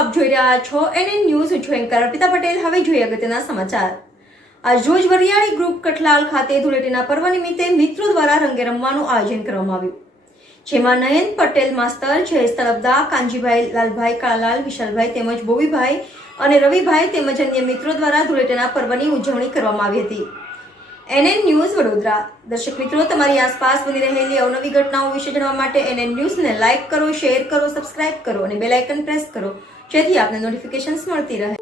આપ જોઈ રહ્યા છો એનએન ન્યૂઝ. હું છું એન્કર અર્પિતા પટેલ. હવે જોઈએ અગત્યના સમાચાર. આજ રોજ વરિયાળી ગ્રુપ કઠલાલ ખાતે ધૂળેટીના પર્વ નિમિત્તે મિત્રો દ્વારા રંગે રમવાનું આયોજન કરવામાં આવ્યું, જેમાં નયન પટેલ માસ્તર, જયેશ તળપદા, કાનજીભાઈ, લાલભાઈ, કાળાલાલ, વિશાલભાઈ તેમજ બોવીભાઈ અને રવિભાઈ તેમજ અન્ય મિત્રો દ્વારા ધૂળેટીના પર્વની ઉજવણી કરવામાં આવી હતી. NN news Vadodara. દર્શક મિત્રો, તમારી આસપાસ બની રહેલી અવનવી ઘટનાઓ વિશે જાણવા માટે એનએન ન્યૂઝને લાઇક કરો, શેર કરો, સબસ્ક્રાઇબ કરો અને બેલ આઇકન પ્રેસ કરો, જેથી આપને નોટિફિકેશન્સ મળતી રહે.